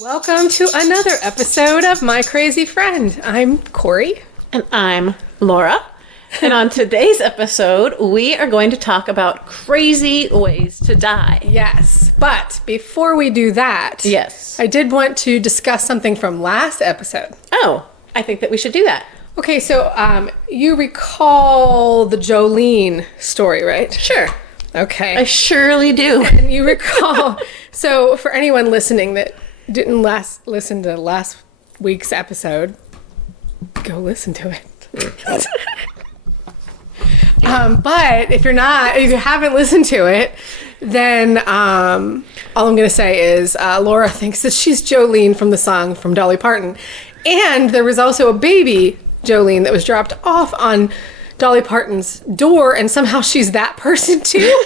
Welcome to another episode of My Crazy Friend. I'm Cori. And I'm Laura. And on today's episode, we are going to talk about crazy ways to die. Yes, but before we do that, Yes. I did want to discuss something from last episode. Oh, I think that we should do that. Okay, so you recall the Jolene story, right? Sure. Okay. I surely do. And you recall, so for anyone listening that didn't listen to last week's episode, go listen to it. But if you haven't listened to it, then all I'm going to say is Laura thinks that she's Jolene from the song from Dolly Parton. And there was also a baby Jolene that was dropped off on Dolly Parton's door, and somehow she's that person too.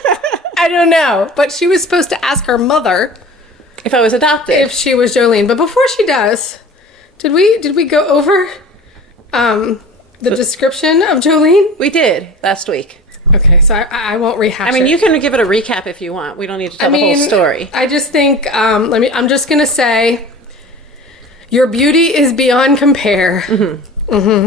I don't know. But she was supposed to ask her mother If I was adopted. if she was Jolene. But before she does, did we go over the description of Jolene? We did last week. Okay, so I won't rehash it. I mean, you can give it a recap if you want. We don't need to tell the whole story. I just think, I'm just going to say, your beauty is beyond compare.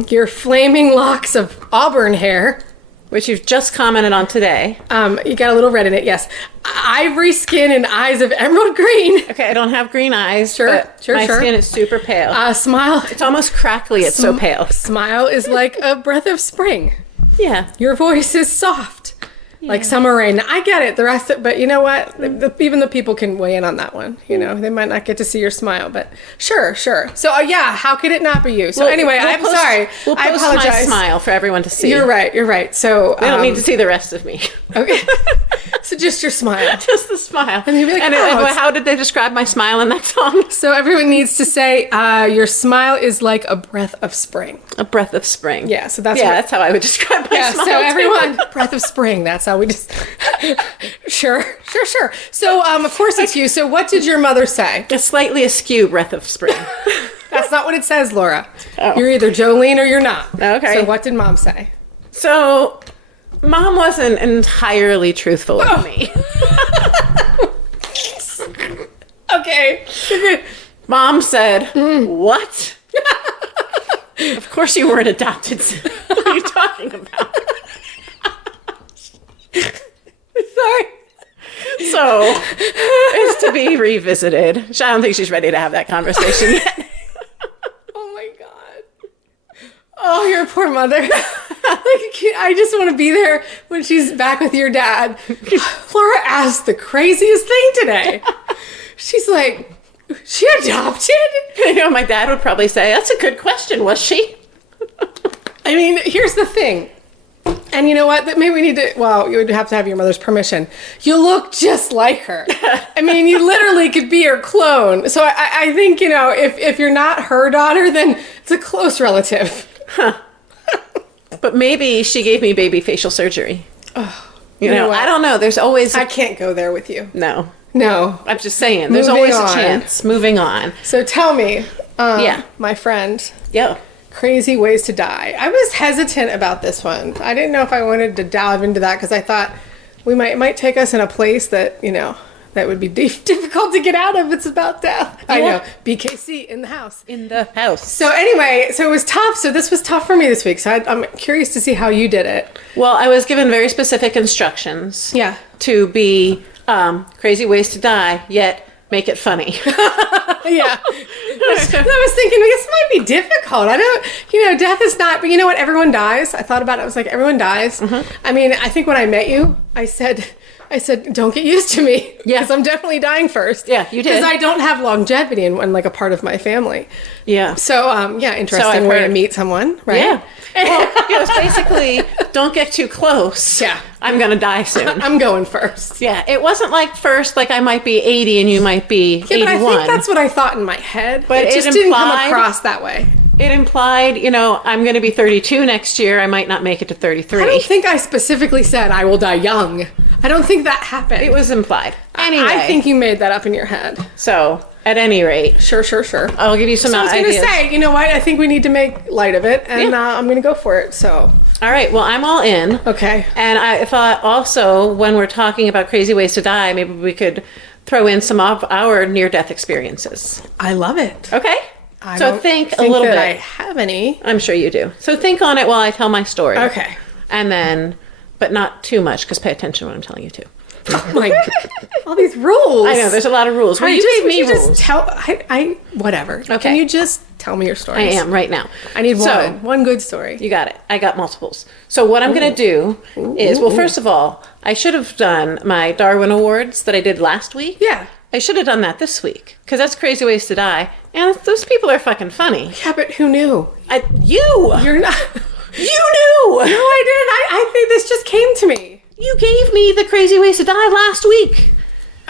Your flaming locks of auburn hair. Which you've just commented on today. You got a little red in it, yes. Ivory skin and eyes of emerald green. Okay, I don't have green eyes, Sure, but sure, my sure. skin is super pale. Smile. It's almost crackly, it's so pale. Smile is like a breath of spring. Yeah. Your voice is soft, like summer rain. I get it. The rest, but you know what? Even the people can weigh in on that one. You know, they might not get to see your smile, but sure. So, yeah, how could it not be you? So anyway, I'm sorry. We'll I post apologize. my smile for everyone to see. You're right. So They don't need to see the rest of me. Okay. So just your smile. Just the smile. And you'd be like, and "Oh, it's-" how did they describe my smile in that song? So everyone needs to say, your smile is like a breath of spring. A breath of spring. Yeah. So that's that's how I would describe my smile. So too. everyone, breath of spring. That's how we just. Sure. So of course it's you. So what did your mother say? A slightly askew breath of spring. That's not what it says, Laura. Oh. You're either Jolene or you're not. Okay. So what did Mom say? So, Mom wasn't entirely truthful with me. Okay. Mom said, "What? Of course you weren't adopted. What are you talking about?" Sorry. So, it's to be revisited. I don't think she's ready to have that conversation yet. Oh my God. Oh, your poor mother. I just want to be there when she's back with your dad. Laura asked the craziest thing today. She's like, she adopted? You know, my dad would probably say, "That's a good question, was she?" I mean, here's the thing. And you know what? That maybe we need to, well, you would have to have your mother's permission. You look just like her. I mean, you literally could be her clone. So I think, you know, if you're not her daughter, then it's a close relative. But maybe she gave me baby facial surgery. Oh, You know, what? I don't know. There's always... I can't go there with you. No. No. I'm just saying. There's Moving always on. a chance. Moving on. So tell me, Yeah. my friend, Yeah. crazy ways to die. I was hesitant about this one. I didn't know if I wanted to dive into that because I thought it might take us in a place that, you know, that would be difficult to get out of. It's about death. I know. BKC in the house. In the house. So anyway, so it was tough. So this was tough for me this week. So I'm curious to see how you did it. Well, I was given very specific instructions. Yeah. To be crazy ways to die, yet make it funny. Yeah. I was thinking, this might be difficult. I don't, death is not, but you know what? Everyone dies. I thought about it. I was like, everyone dies. I mean, I think when I met you, I said, don't get used to me. Yeah. Because I'm definitely dying first. Yeah, you did. Because I don't have longevity in like a part of my family. Yeah. So, interesting I've way to heard. meet someone, right? Yeah. Well, it was basically, don't get too close. Yeah. I'm going to die soon. I'm going first. Yeah. It wasn't like first, like I might be 80 and you might be 81. Yeah, but I think that's what I thought in my head. But it just didn't come across that way. It implied, I'm going to be 32 next year. I might not make it to 33. I don't think I specifically said I will die young. I don't think that happened. It was implied. Anyway. I think you made that up in your head. So, at any rate. Sure. I'll give you some So I was ideas. going to say, you know what? I think we need to make light of it, and I'm going to go for it. So All right. Well, I'm all in. Okay. And I thought also when we're talking about crazy ways to die, maybe we could throw in some of our near-death experiences. I love it. Okay. I So don't think a little that bit. I have any. I'm sure you do. So think on it while I tell my story. Okay. And then, but not too much, because pay attention to what I'm telling you too. Oh my God. All these rules. I know, there's a lot of rules. Well, All right, you gave would me you rules. just tell, whatever. Okay. Can you just tell me your I stories? am right now. I need So, one good story. You got it. I got multiples. So what I'm going to do is, well, first of all, I should have done my Darwin Awards that I did last week. Yeah. I should have done that this week, because that's Crazy Ways to Die. And those people are fucking funny. Yeah, but who knew? You! You're not. You knew! No, I didn't. I think this just came to me. You gave me the Crazy Ways to Die last week.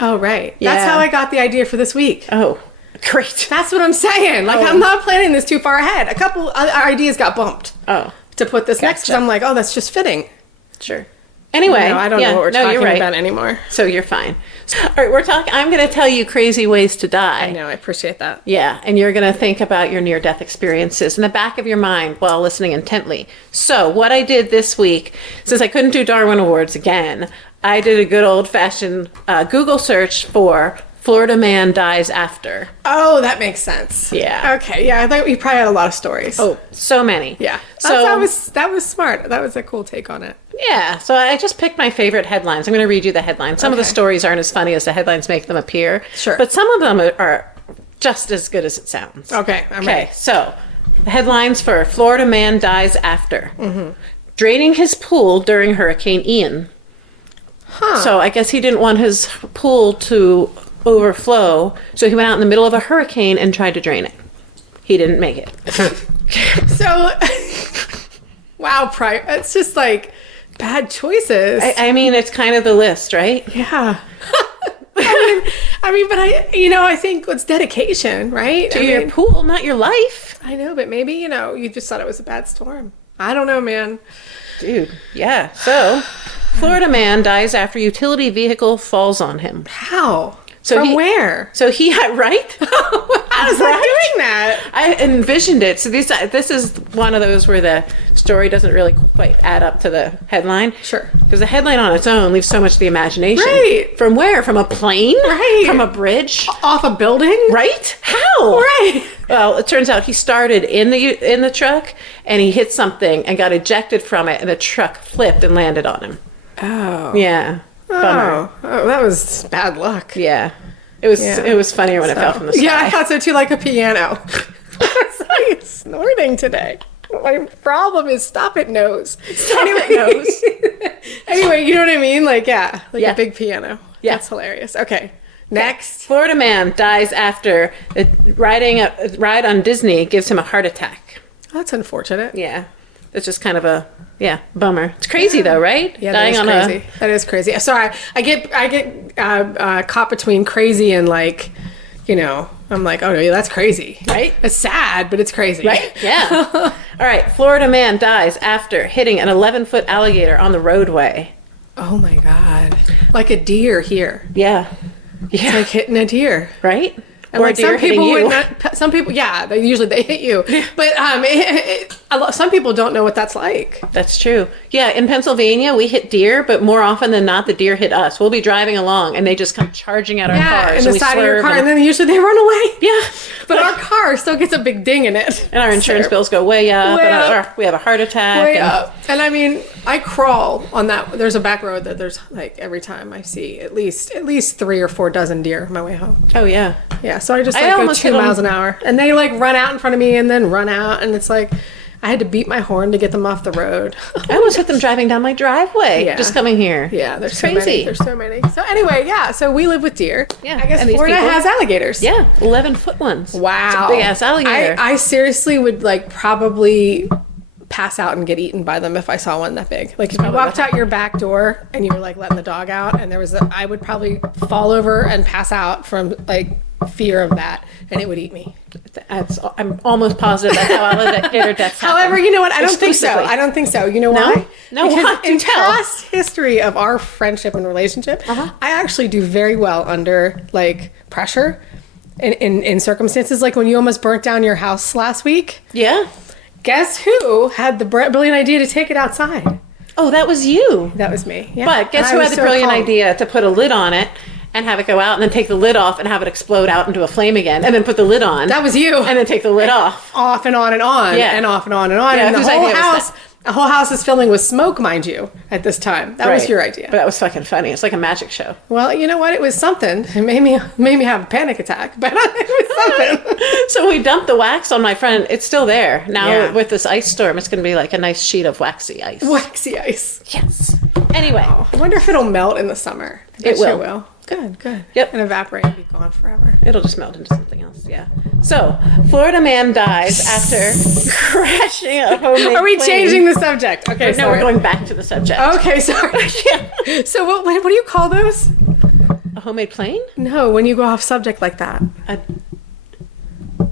Oh, right. Yeah. That's how I got the idea for this week. Oh, great. That's what I'm saying. Like, I'm not planning this too far ahead. A couple other ideas got bumped Oh, to put this next, because I'm like, oh, that's just fitting. sure. Anyway. No, I don't know what we're talking you're right. about anymore. So you're fine. All right, I'm going to tell you Crazy Ways to Die. I know. I appreciate that. Yeah, and you're going to think about your near-death experiences in the back of your mind while listening intently. So what I did this week, since I couldn't do Darwin Awards again, I did a good old-fashioned Google search for Florida man dies after. Oh, that makes sense. Yeah. Okay. Yeah, I thought you probably had a lot of stories. Oh, so many. Yeah. So That was smart. That was a cool take on it. yeah, so I just picked my favorite headlines. I'm going to read you the headlines. Some of the Okay. stories aren't as funny as the headlines make them appear. Sure. But some of them are just as good as it sounds. Okay. I'm Okay, ready. so the headlines for Florida man dies after. Draining his pool during Hurricane Ian. Huh. So I guess he didn't want his pool to overflow, so he went out in the middle of a hurricane and tried to drain it. He didn't make it. So, wow, it's just like bad choices. I mean, it's kind of the list, right? Yeah. but I think it's dedication, right? To your pool, not your life. I know, but maybe, you just thought it was a bad storm. I don't know, man. Dude, yeah. So, Florida man dies after utility vehicle falls on him. How? So From where? So he had, right? How is that doing that? I envisioned it. So this is one of those where the story doesn't really quite add up to the headline. Sure. Because the headline on its own leaves so much to the imagination. Right. From where? From a plane? Right. From a bridge? Off a building? Right? How? Right. Well, it turns out he started in the truck and he hit something and got ejected from it, and the truck flipped and landed on him. Oh. Yeah. Bummer. Oh, that was bad luck. Yeah. It was Yeah. it was funnier when it fell from the sky. Yeah, I thought so too, like a piano. It's like snorting today. My problem is stop it nose. Anyway, you know what I mean? Like, yeah, like Yeah. a big piano. Yeah. That's hilarious. Okay, next. Florida man dies after riding a ride on Disney gives him a heart attack. That's unfortunate. Yeah. It's just kind of a bummer. It's crazy though, right? Yeah, Dying that on is crazy. That is crazy. Sorry, I get caught between crazy and like, I'm like, oh yeah, that's crazy. Right? It's sad, but it's crazy. Right? Yeah. All right. Florida man dies after hitting an 11-foot alligator on the roadway. Oh my God. Like a deer here. Yeah. It's like hitting a deer. Right? And Or like a deer some people hitting you. would not, some people, yeah, they hit you. But some people don't know what that's like. That's true. Yeah, in Pennsylvania, we hit deer, but more often than not, the deer hit us. We'll be driving along, and they just come charging at our cars. in the and we side of your swerve car, and and then usually they run away. yeah. But our car still gets a big ding in it. And our insurance So, bills go way up, Way and up. we have a heart attack. way and- up. And I mean, I crawl on that. There's a back road that there's like every time I see at least 3 or 4 dozen deer on my way home. Oh, yeah. Yeah, so I just I like go almost 2 hit 'em. miles an hour, and they like run out in front of me and then run out, and it's like I had to beat my horn to get them off the road. I almost hit them driving down my driveway, Yeah. just coming here. Yeah, there's It's so many. crazy. There's so many. So anyway, yeah. So we live with deer. Yeah, I guess and these Florida people- has alligators. Yeah, 11-foot ones. Wow. It's a big-ass alligator. I seriously would like probably pass out and get eaten by them if I saw one that big. Like if you walked out your back door and you were like letting the dog out, and I would probably fall over and pass out from like fear of that, and it would eat me. I'm almost positive that's how alligator deaths happen. However, you know what? I don't think so. Exclusively. I don't think so. You know why? No, because why? in Do tell. past history of our friendship and relationship, I actually do very well under like pressure in circumstances like when you almost burnt down your house last week. Yeah. Guess who had the brilliant idea to take it outside? Oh, that was you. That was me. Yeah. But guess who had the brilliant idea to put a lid on it and have it go out and then take the lid off and have it explode out into a flame again and then put the lid on? That was you. And then take the lid off. Off and on and on. Yeah. And off and on and on. Yeah, and whose idea was that? The whole house is filling with smoke, mind you, at this time. That was your idea. But that was fucking funny. It's like a magic show. Well, you know what? It was something. It made me have a panic attack, but it was something. So we dumped the wax on my friend. It's still there. Now Yeah. with this ice storm, it's going to be like a nice sheet of waxy ice. Waxy ice. Yes. Anyway. Oh, I wonder if it'll melt in the summer. It will. It will. Good. Yep. And evaporate and be gone forever. It'll just melt into something else, yeah. So, Florida man dies after crashing a homemade Are we plane. changing the subject? Okay, No, we're going back to the subject. Okay, sorry. Yeah. So what do you call those? A homemade plane? No, when you go off subject like that. A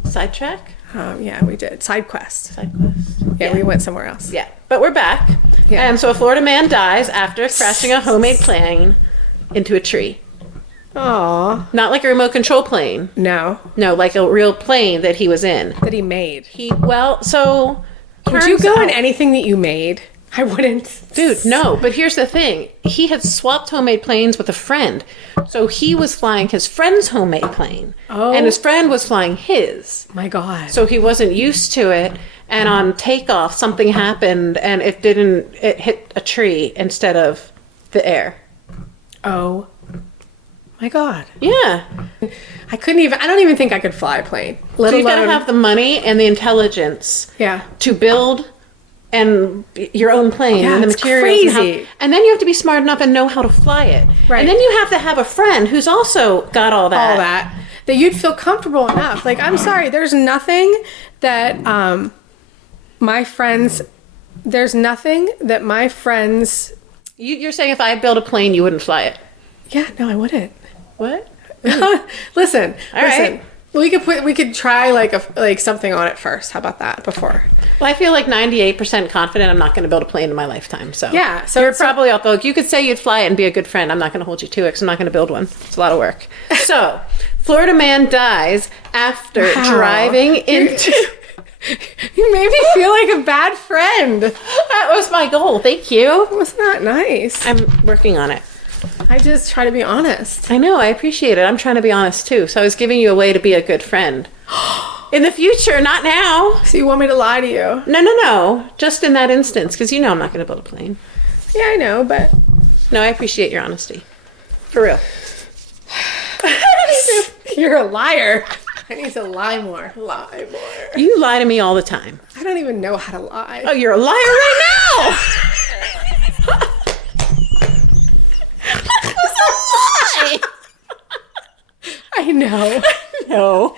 sidetrack? Yeah, we did. Side quest. Side quest? Yeah, we went somewhere else. Yeah, but we're back. Yeah. And so a Florida man dies after crashing a homemade plane into a tree. Aw. Not like a remote control plane. No. No, like a real plane that he was in. That he made. Would Would you go in anything that you made? I wouldn't. Dude, no. But here's the thing. He had swapped homemade planes with a friend. So he was flying his friend's homemade plane. Oh. And his friend was flying his. My God. So he wasn't used to it. And on takeoff, something happened and it hit a tree instead of the air. Oh. My God. Yeah. I don't even think I could fly a plane. Let So you've got to alone- have the money and the intelligence Yeah. to build and your own plane Yeah, and the it's materials. crazy. And then you have to be smart enough and know how to fly it. Right. And then you have to have a friend who's also got all that. That you'd feel comfortable enough. Like, I'm sorry, there's nothing that there's nothing that my friends. You're saying if I build a plane, you wouldn't fly it. Yeah, no, I wouldn't. What? Listen. right. We could try like something on it first. How about that before? Well, I feel like 98% confident I'm not going to build a plane in my lifetime. So Yeah, so you're it's- probably off the hook. You could say you'd fly it and be a good friend. I'm not going to hold you to it because I'm not going to build one. It's a lot of work. So, Florida man dies after Wow. driving into... You made me feel like a bad friend. That was my goal. Thank you. It was not nice. I'm working on it. I just try to be honest. I know. I appreciate it. I'm trying to be honest too. So I was giving you a way to be a good friend. In the future, not now. So you want me to lie to you? No. Just in that instance, because you know I'm not going to build a plane. Yeah, I know, but No, I appreciate your honesty. For real. you're a liar. I need to lie more. Lie more. You lie to me all the time. I don't even know how to lie. Oh, you're a liar right now. I know. No.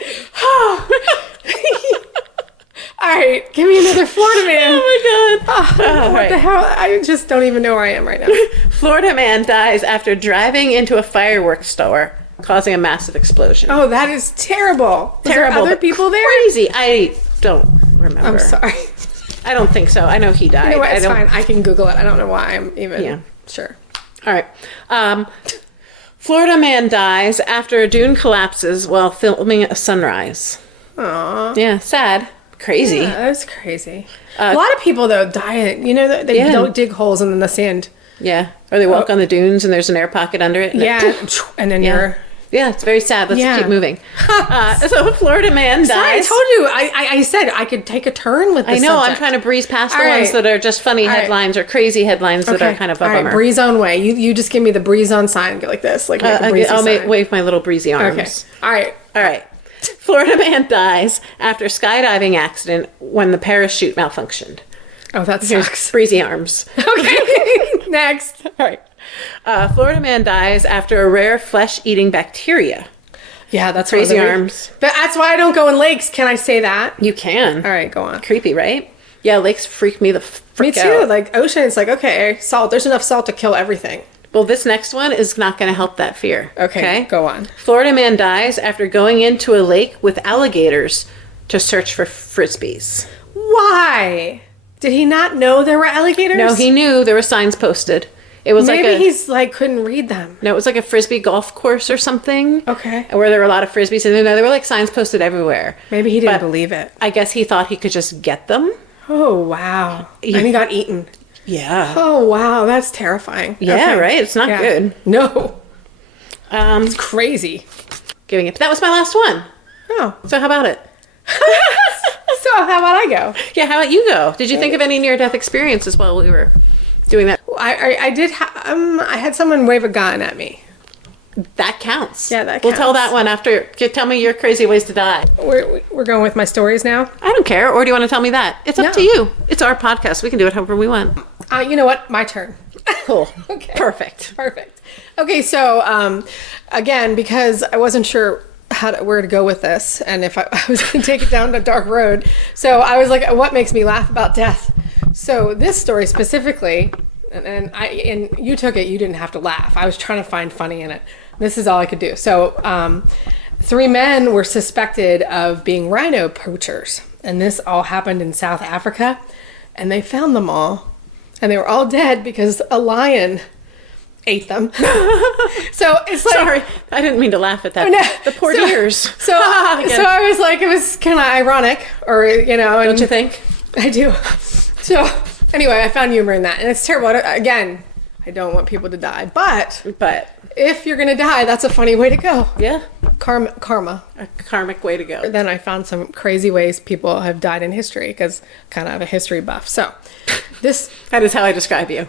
All right, give me another Florida man. Oh my God. What the hell? I just don't even know where I am right now. Florida man dies after driving into a fireworks store, causing a massive explosion. Oh, that is terrible. Was there other but people there? Crazy. I don't remember. I'm sorry. I don't think so. I know he died. You know what? It's I don't- fine. I can Google it. I don't know why I'm even sure. All right. Florida man dies after a dune collapses while filming a sunrise. Aw. Yeah, sad. Crazy. Yeah, that's crazy. A lot of people, though, die. They Yeah. don't dig holes in the sand. Yeah. Or they walk on the dunes and there's an air pocket under it. And And then Yeah. you're... Yeah, it's very sad. Let's Yeah. keep moving. So a Florida man dies. Sorry, I told you. I said I could take a turn with this I know. subject. I'm trying to breeze past the All ones right. that are just funny right. headlines or crazy headlines that are kind of a All right, bummer. breeze on way. You just give me the breeze on sign. Go like this. Like make a breezy I'll sign. wave my little breezy arms. Okay. All right. All right. Florida man dies after skydiving accident when the parachute malfunctioned. Oh, that Here's sucks. breezy arms. Okay. Next. All right. Florida man dies after a rare flesh-eating bacteria. Yeah, that's Crazy one of the- arms. But that's why I don't go in lakes. Can I say that? You can. All right, go on. Creepy, right? Yeah, lakes freak me the Me frick too. out. Like ocean, it's like okay, salt. There's enough salt to kill everything. Well, this next one is not going to help that fear. Okay, go on. Florida man dies after going into a lake with alligators to search for frisbees. Why? Did he not know there were alligators? No, he knew there were signs posted. It was Maybe like a, he's like couldn't read them. no, it was like a frisbee golf course or something. Okay. Where there were a lot of frisbees, and there were like signs posted everywhere. Maybe he didn't But believe it. I guess he thought he could just get them. Oh, wow. And he got eaten. Yeah. Oh, wow. That's terrifying. Yeah, Okay. right? It's not good. No. Um, It's crazy. giving it. That was my last one. Oh. So how about it? So how about I go? Yeah, how about you go? Did you think of any near-death experiences while we were doing that? I did. I had someone wave a gun at me. That counts. Yeah, that We'll tell counts. that one after. Tell me your crazy ways to die. We're going with my stories now. I don't care. Or do you want to tell me that? It's up No. to you. It's our podcast. We can do it however we want. You know what? My turn. Cool. Okay. Perfect. Perfect. Okay, so again, because I wasn't sure where to go with this, and if I was going to take it down a dark road, so I was like, what makes me laugh about death? So this story specifically, and you took it, you didn't have to laugh. I was trying to find funny in it. This is all I could do. So 3 men were suspected of being rhino poachers, and this all happened in South Africa, and they found them all, and they were all dead because a lion ate them. So it's like, Sorry, I didn't mean to laugh at that. no. The poor So- deers. So I was like, it was kind of ironic, or and, Don't you think? I do. So anyway, I found humor in that, and it's terrible. Again, I don't want people to die, but if you're gonna die, that's a funny way to go. Yeah, Karma. a karmic way to go. Then I found some crazy ways people have died in history, because kind of a history buff. So this, That is how I describe you.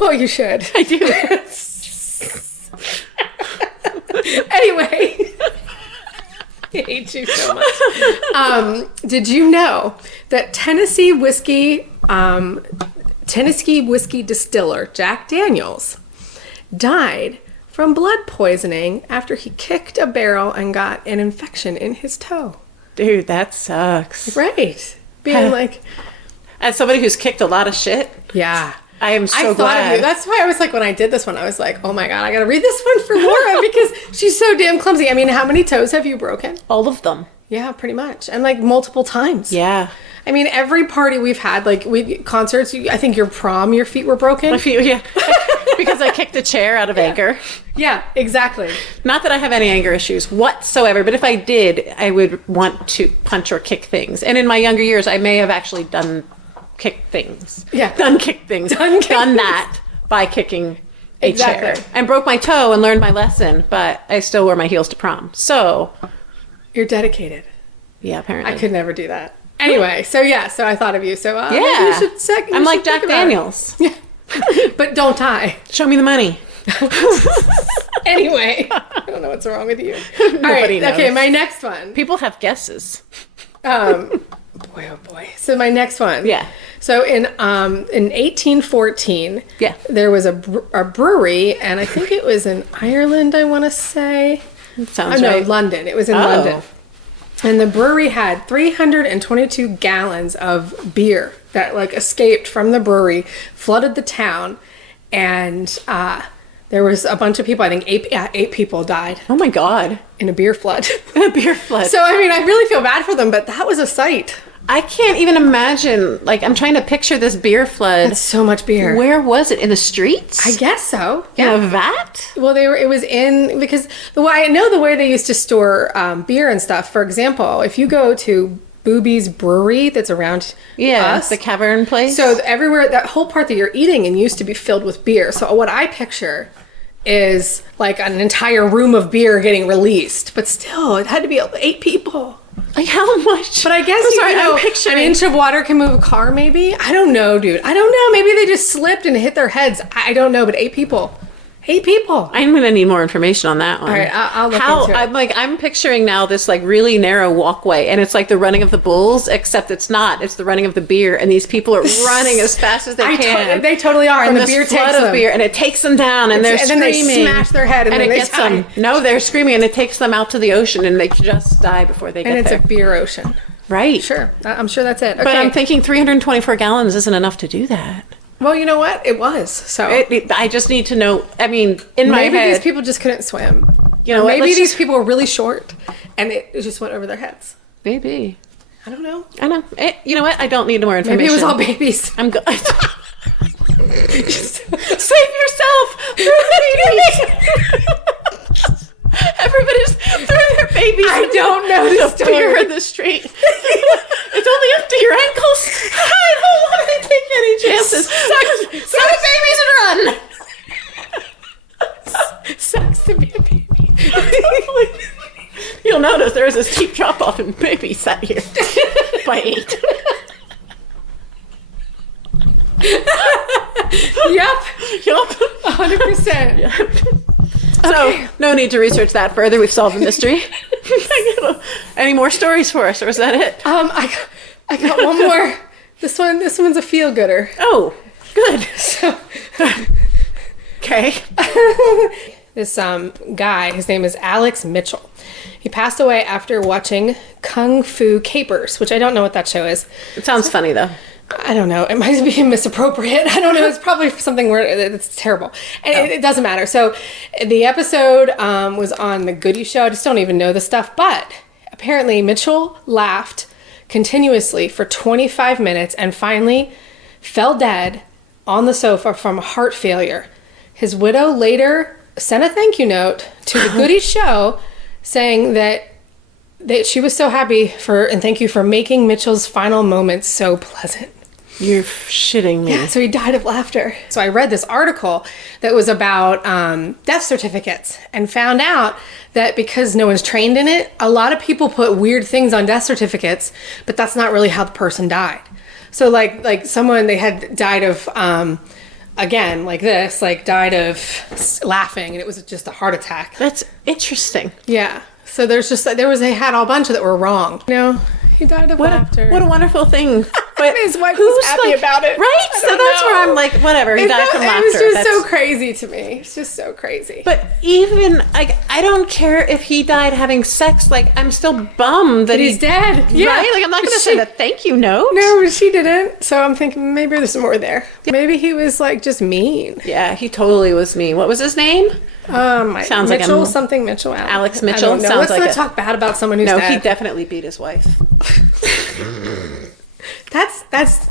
well, you should. I do. Anyway, I hate you so much. Did you know that Tennessee whiskey distiller Jack Daniels died from blood poisoning after he kicked a barrel and got an infection in his toe? Dude, that sucks. Right. Being like, As somebody who's kicked a lot of shit, yeah. I am so I thought of glad. you. That's why I was like, when I did this one, I was like, oh my God, I got to read this one for Laura because she's so damn clumsy. I mean, how many toes have you broken? All of them. Yeah, pretty much. And like multiple times. Yeah. I mean, every party we've had, like concerts, I think your prom, your feet were broken. My feet, yeah. Because I kicked a chair out of anger. Yeah, exactly. Not that I have any anger issues whatsoever, but if I did, I would want to punch or kick things. And in my younger years, I may have actually done kick things. Yeah. Done kick things. Done kick Done that by kicking a chair. Exactly. And broke my toe and learned my lesson, but I still wore my heels to prom. So, You're dedicated. yeah, apparently. I could never do that. Anyway, so I thought of you. So Yeah. maybe you should I'm like should Jack think about it. Daniels. Yeah. But don't die. Show me the money. Anyway, I don't know what's wrong with you. All right. Nobody knows. Okay, my next one. People have guesses. Boy, oh boy. So my next one. Yeah. So in 1814, Yeah. there was a brewery, and I think it was in Ireland, I want to say. Sounds No, right. London. It was in Oh. London. And the brewery had 322 gallons of beer that like escaped from the brewery, flooded the town, and there was a bunch of people. I think eight people died Oh my God. in a beer flood. A beer flood. So I mean, I really feel bad for them, but that was a sight. I can't even imagine. Like, I'm trying to picture this beer flood. That's so much beer. Where was it? In the streets? I guess so. In a vat? Well, it was in, because the way I know the way they used to store beer and stuff. For example, if you go to Booby's Brewery that's around Yeah, us, the cavern place. so everywhere, that whole part that you're eating in used to be filled with beer. So what I picture is like an entire room of beer getting released, but still, it had to be 8 people. Like, how much? But I guess I'm sorry, you know, I'm picturing. an inch of water can move a car. Maybe, I don't know, dude. I don't know. Maybe they just slipped and hit their heads. I don't know. But 8 people. 8 people. I'm gonna need more information on that one. All right, I'll look How into it. I'm picturing now this like really narrow walkway, and it's like the running of the bulls, except it's not. It's the running of the beer, and these people are running as fast as they can. They totally are, from and the this beer flood takes of them. beer, and it takes them down, and they're And then screaming. they smash their head, and then it they gets die. them. No, they're screaming, and it takes them out to the ocean, and they just die before they And get it's there. a beer ocean. Right. Sure, I'm sure that's it. Okay. But I'm thinking 324 gallons isn't enough to do that. well, you know what? It was. So I just need to know. I mean, in my maybe head, these people just couldn't swim. You know Or what, maybe let's these just- people were really short, and it just went over their heads. maybe. I don't know. I know. You know what? I don't need more information. Maybe it was all babies. I'm good. Save yourself! Everybody's throwing their babies. I don't know this the beer story. in the street. It's only up to your ankles. I don't want to take any chances. So the babies run. Sucks to be a baby. You'll notice there is a steep drop off in baby sat here by 8. Yep. 100%. Yep. So, no need to research that further. We've solved the mystery. Any more stories for us, or is that it? I got one more. This one's a feel-gooder. Oh, good. So, okay. This guy, his name is Alex Mitchell. He passed away after watching Kung Fu Capers, which I don't know what that show is. It sounds funny, though. I don't know. It might be misappropriate. I don't know. It's probably something where it's terrible. And it doesn't matter. So the episode was on the Goody Show. I just don't even know the stuff. But apparently Mitchell laughed continuously for 25 minutes and finally fell dead on the sofa from heart failure. His widow later sent a thank you note to the Goody Show saying that she was so happy and thank you for making Mitchell's final moments so pleasant. You're shitting me. Yeah, so he died of laughter. So I read this article that was about death certificates and found out that because no one's trained in it, a lot of people put weird things on death certificates, but that's not really how the person died. So like someone, they had died of, again, like this, like died of laughing, and it was just a heart attack. That's interesting. Yeah. So they had a bunch that were wrong. You know, he died of laughter. What a wonderful thing. But his wife was happy about it. Right? So that's where I'm like, whatever, he died from laughter. It was just so crazy to me. It's just so crazy. But even, I don't care if he died having sex, like, I'm still bummed that he's dead. Yeah. Right? Like, I'm not going to send a thank you note. No, but she didn't. So I'm thinking maybe there's more there. Maybe he was like just mean. Yeah, he totally was mean. What was his name? Sounds Mitchell, like something Mitchell. Alex Mitchell. I don't know. Let's not talk bad about someone who's dead. No, he definitely beat his wife. That's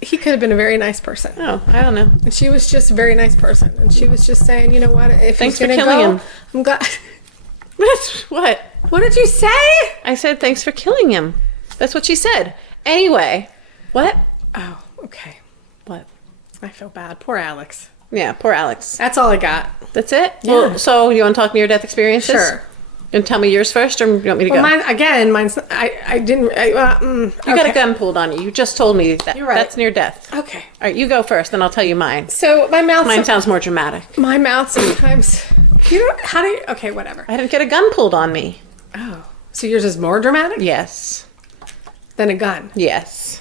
he could have been a very nice person. Oh, I don't know. And she was just a very nice person, and she was just saying, you know what? If thanks he's for gonna killing go, him. I'm glad. What? What did you say? I said thanks for killing him. That's what she said. Anyway, what? Oh, okay. What? I feel bad. Poor Alex. Yeah, poor Alex. That's all I got. That's it? Yeah. Well, so you want to talk near-death experiences? Sure. And tell me yours first, or you want me to go? Mine's. I didn't. You got a gun pulled on you. You just told me that. You're right. That's near death. Okay. All right, you go first, then I'll tell you mine. So mine sounds more dramatic. My mouth sometimes. Okay, whatever. I didn't get a gun pulled on me. Oh, so yours is more dramatic? Yes. Than a gun? Yes.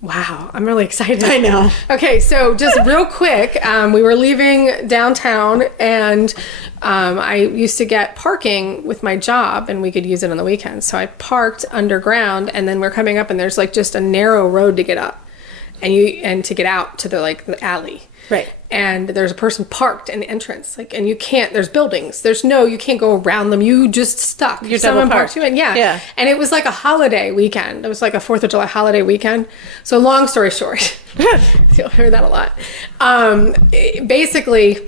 Wow, I'm really excited. I know. Okay, so just real quick, we were leaving downtown, and I used to get parking with my job, and we could use it on the weekends. So I parked underground, and then we're coming up, and there's like just a narrow road to get up, and to get out to the alley. Right. And there's a person parked in the entrance, and you can't. There's buildings. You can't go around them. You just stuck. You're Someone double parked. You in. Yeah. Yeah. And it was like a holiday weekend. It was like a 4th of July holiday weekend. So long story short, you'll hear that a lot. Basically,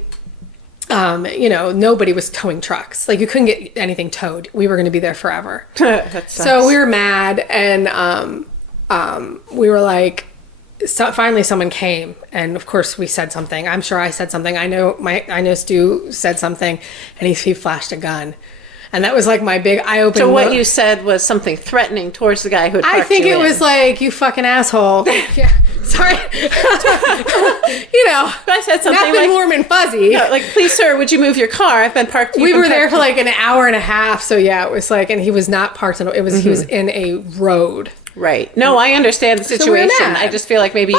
nobody was towing trucks. Like you couldn't get anything towed. We were going to be there forever. That sucks. So we were mad, and we were like. So finally someone came, and of course we said something. I'm sure I said something. I know Stu said something, and he flashed a gun. And that was like my big eye-opening. So what you said was something threatening towards the guy who had parked I think you it was like, you fucking asshole. Yeah, sorry. I said something nothing like, warm and fuzzy. No, like, please sir, would you move your car? I've been parked. We were there for like an hour and a half. So yeah, it was like, and he was not parked he was in a road. Right. No, I understand the situation. I just feel like maybe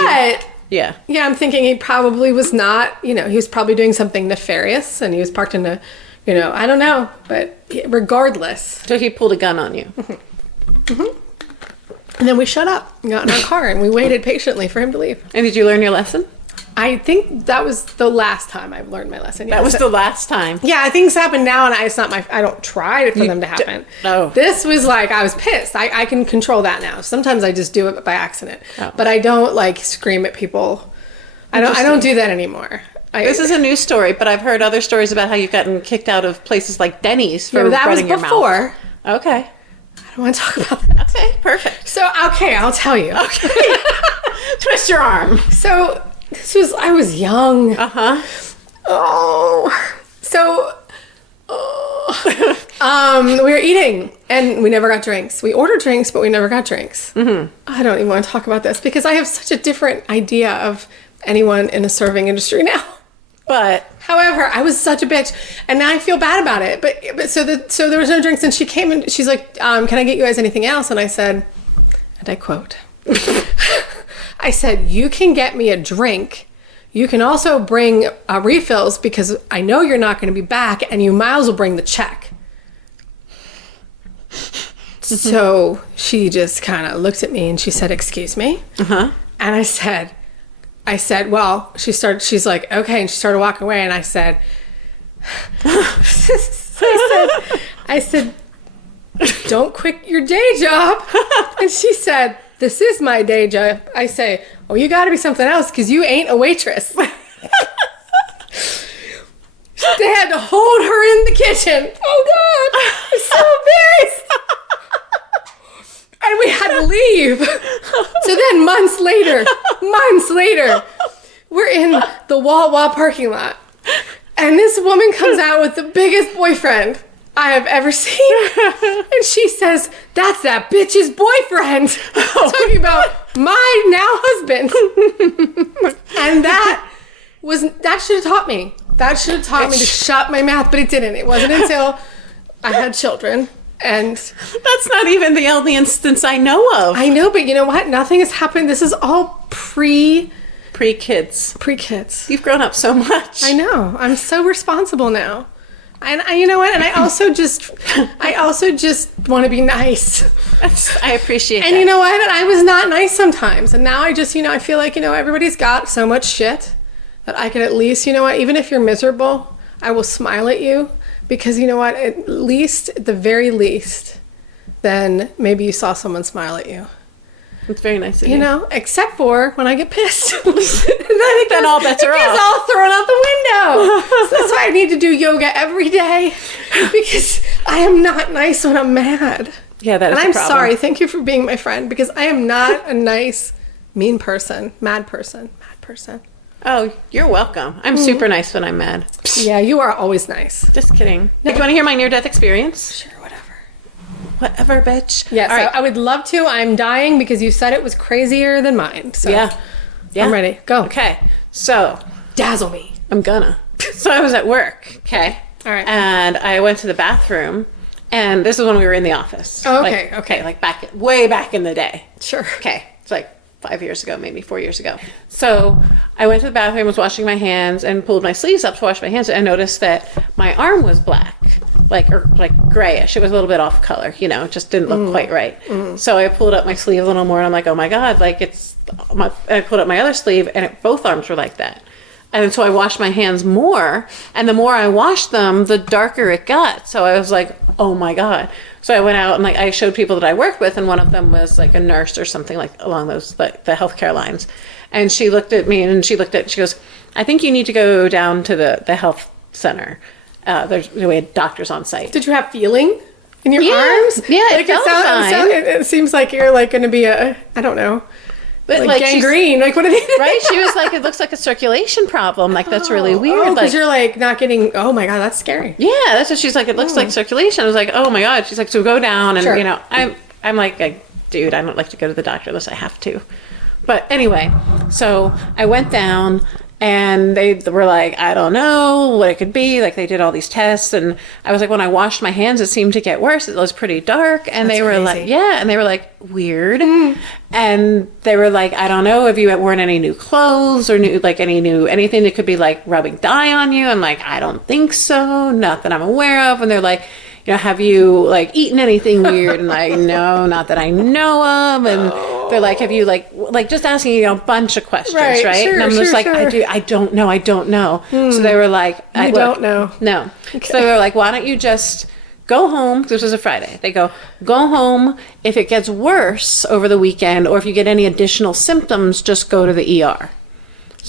Yeah, I'm thinking he probably was not, he was probably doing something nefarious, and he was parked in a, I don't know, but regardless. So he pulled a gun on you. And then we shut up and got in our car, and we waited patiently for him to leave. And did you learn your lesson? I think that was the last time I've learned my lesson. That was the last time. Yeah, things happen now, and I don't try for them to happen. No. This was like, I was pissed. I can control that now. Sometimes I just do it by accident. Oh. But I don't scream at people. I don't do that anymore. This is a new story, but I've heard other stories about how you've gotten kicked out of places like Denny's for that was running your before. mouth. Okay. I don't want to talk about that. Okay, perfect. So, okay, I'll tell you. Okay. Twist your arm. So, I was young. Uh-huh. Oh. So, we were eating and we never got drinks. We ordered drinks, but we never got drinks. Mm-hmm. I don't even want to talk about this because I have such a different idea of anyone in the serving industry now. But however, I was such a bitch, and now I feel bad about it. But so there was no drinks, and she came and she's like, "Can I get you guys anything else?" And I said, and I quote, I said, "You can get me a drink. You can also bring refills because I know you're not going to be back, and you might as well bring the check." So she just kind of looked at me and she said, "Excuse me?" uh-huh. And I said, well, she's like, okay. And she started walking away. And I said, I said, don't quit your day job. And she said, this is my day job. I say, oh, you got to be something else because you ain't a waitress. They had to hold her in the kitchen. Oh, God. I'm so embarrassed. And we had to leave. So then months later, we're in the Wawa parking lot. And this woman comes out with the biggest boyfriend I have ever seen. And she says, that's that bitch's boyfriend. Talking about my now husband. And that should have taught me. That should have taught me to shut my mouth, but it didn't. It wasn't until I had children. And that's not even the only instance I know of. I know, but you know what? Nothing has happened. This is all pre-kids. Pre-kids. You've grown up so much. I know. I'm so responsible now. And you know what? And I also just want to be nice. I appreciate that. And you know what? And I was not nice sometimes. And now I just, I feel like, everybody's got so much shit that I can at least, even if you're miserable, I will smile at you. Because you know what, at the very least, then maybe you saw someone smile at you. It's very nice of you. Except for when I get pissed. then all bets are off. It's all thrown out the window. So that's why I need to do yoga every day. Because I am not nice when I'm mad. Yeah, that is And I'm problem. sorry. Thank you for being my friend. Because I am not a nice, mean person. Mad person. Oh, you're welcome. I'm super nice when I'm mad. Yeah, you are always nice. Just kidding. Do you want to hear my near-death experience? Sure, whatever. Whatever, bitch. Yeah, All so right. I would love to. I'm dying because you said it was crazier than mine. So Yeah. I'm ready. Go. Okay. So Dazzle me. I'm gonna. So I was at work. Okay. All right. And I went to the bathroom, and this is when we were in the office. Oh, okay. Okay. Like way back in the day. Sure. Okay. It's like 5 years ago, maybe 4 years ago. So I went to the bathroom, was washing my hands, and pulled my sleeves up to wash my hands. And I noticed that my arm was black, like grayish. It was a little bit off color, it just didn't look quite right. So I pulled up my sleeve a little more, and I'm like, oh my God, and I pulled up my other sleeve, and both arms were like that. And so I washed my hands more, and the more I washed them, the darker it got. So I was like, oh my God. So I went out and I showed people that I worked with, and one of them was like a nurse or something like along those, the healthcare lines. And she looked at me and she goes, I think you need to go down to the health center. We had doctors on site. Did you have feeling in your Yeah. arms? Yeah, it felt fine. It seems like you're going to be I don't know, But gangrene. What are they? Right? She was like, it looks like a circulation problem. That's really weird. Because you're not getting. Oh my God, that's scary. Yeah, that's what she's like. It looks like circulation. I was like, oh my God. She's like, so go down, and Sure. I'm like, dude, I don't like to go to the doctor unless I have to. But anyway, so I went down, and they were like, I don't know what it could be. Like, they did all these tests, and I was like, when I washed my hands, it seemed to get worse. It was pretty dark, and they were crazy. like, yeah, and they were like, weird. And they were like, I don't know if you worn any new clothes or anything that could be like rubbing dye on you. I'm like, I don't think so. Not that I'm aware of. And they're like, have you eaten anything weird? And like, no, not that I know of. And they're like, have you like just asking a bunch of questions, right? Sure, and I'm just like, sure. I don't know. So they were like, I don't know. No. Okay. So they were like, why don't you just go home? This was a Friday. They go home. If it gets worse over the weekend, or if you get any additional symptoms, just go to the ER.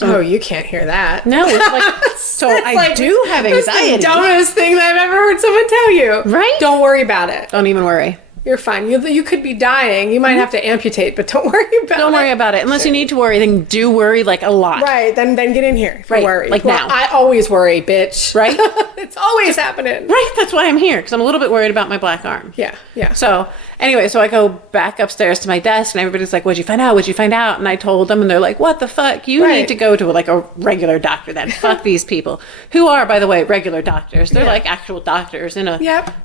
Oh, you can't hear that. No, it's like, so I do have That's anxiety. the dumbest thing that I've ever heard someone tell you. Right? Don't worry about it. Don't even worry. You're fine. You could be dying. You might have to amputate, but don't worry about it. Don't worry about it. Unless you need to worry, then do worry like a lot. Right. Then get in here if you're worried. Like now. I always worry, bitch. Right? It's always happening. Right. That's why I'm here, because I'm a little bit worried about my black arm. Yeah. Yeah. So anyway, so I go back upstairs to my desk and everybody's like, what'd you find out? What'd you find out? And I told them and they're like, what the fuck? You need to go to like a regular doctor then. Fuck these people. Who are, by the way, regular doctors. They're like actual doctors in a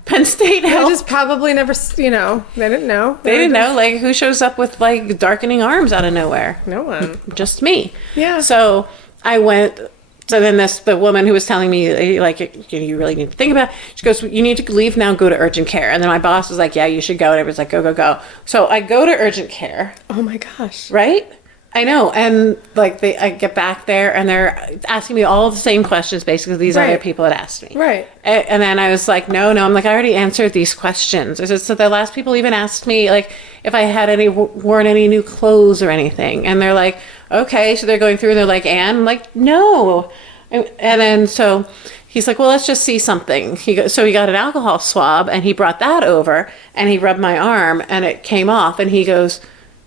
Penn State Health. They just probably never, they didn't know. They didn't know. Like, who shows up with like darkening arms out of nowhere? No one. Just me. Yeah. So I went. So then the woman who was telling me, like, you really need to think about it, she goes, you need to leave now, go to urgent care. And then my boss was like, yeah, you should go. And everyone's like, go. So I go to urgent care. Oh my gosh. Right? I know. And like I get back there and they're asking me all the same questions, basically, these other people had asked me. Right. And then I was like, no. I'm like, I already answered these questions. I said, so the last people even asked me, like, if I had worn any new clothes or anything. And they're like, okay. So they're going through and they're like, Anne? I'm like, no. And then so he's like, well, let's just see something. So he got an alcohol swab and he brought that over and he rubbed my arm and it came off. And he goes,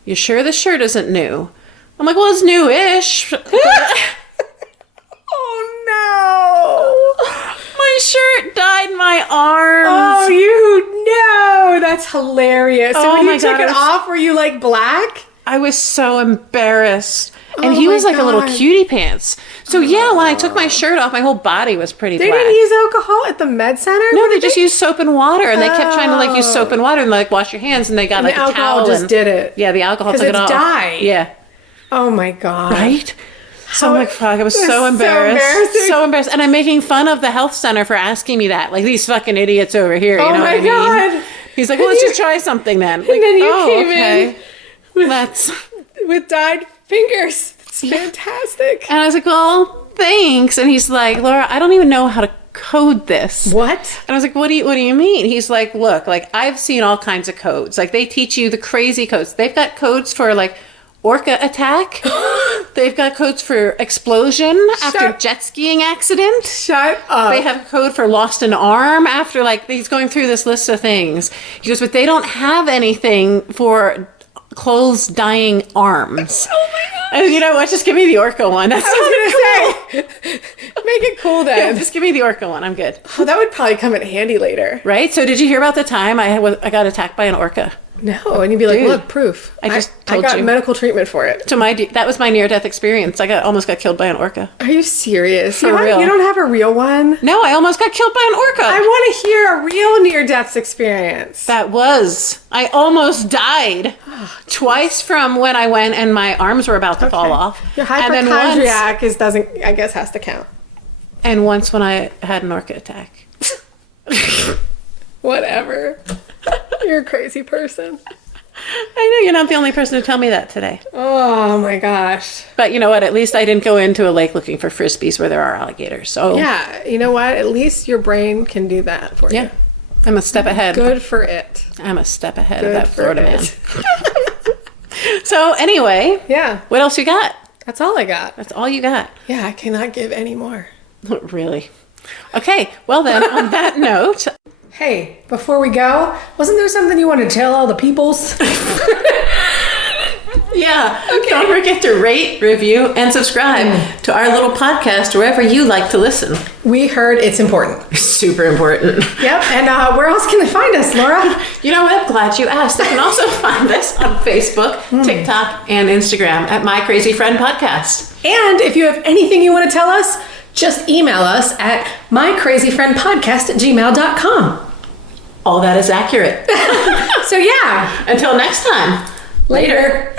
you sure this shirt isn't new? I'm like, well, it's new-ish. Oh, no. My shirt dyed my arms. Oh, that's hilarious. So when you took it off, were you like black? I was so embarrassed. And he was like a little cutie pants. So when I took my shirt off, my whole body was pretty black. They didn't use alcohol at the med center? No, they just used soap and water. And they kept trying to like use soap and water and like wash your hands. And they got like a towel. The alcohol just did it. Yeah, the alcohol took it off. Because it's dyed. Yeah. Oh my God. Right? So I'm like, fuck, I was so embarrassed. So embarrassed. And I'm making fun of the health center for asking me that. Like, these fucking idiots over here, you know what I mean? Oh my God. He's like, well, let's just try something then. Like, and then you came in with dyed fingers. It's fantastic. And I was like, well, thanks. And he's like, Laura, I don't even know how to code this. What? And I was like, what do you mean? He's like, look, like, I've seen all kinds of codes. Like, they teach you the crazy codes. They've got codes for like orca attack. They've got codes for explosion after jet skiing accident. Shut up. They have a code for lost an arm after, like, he's going through this list of things. He goes, but they don't have anything for clothes dyeing arms. Oh my God. And you know what? Just give me the orca one. That's I was going to say, make it cool then. Yeah, just give me the orca one. I'm good. Oh, that would probably come in handy later. Right? So did you hear about the time I got attacked by an orca? No, and you'd be like, look, proof. I got medical treatment for it. That was my near-death experience. I almost got killed by an orca. Are you serious? For real. You don't have a real one? No, I almost got killed by an orca. I want to hear a real near-death experience. I almost died twice from when I went and my arms were about to fall off. Your hypochondriac has to count. And once when I had an orca attack. Whatever. You're a crazy person. I know, you're not the only person to tell me that today. Oh my gosh. But you know what? At least I didn't go into a lake looking for frisbees where there are alligators. So yeah, you know what? At least your brain can do that for you. Yeah. I'm a step ahead. Good for it. I'm a step ahead of that Florida man. So anyway. Yeah. What else you got? That's all I got. That's all you got. Yeah, I cannot give any more. Really? Okay. Well then, on that note. Hey, before we go, wasn't there something you wanted to tell all the peoples? Yeah. Okay. Don't forget to rate, review, and subscribe to our little podcast wherever you like to listen. We heard it's important. Super important. Yep. And where else can they find us, Laura? You know what? Glad you asked. They can also find us on Facebook, TikTok, and Instagram at My Crazy Friend Podcast. And if you have anything you want to tell us, just email us at mycrazyfriendpodcast@gmail.com. All that is accurate. So yeah. Until next time. Later.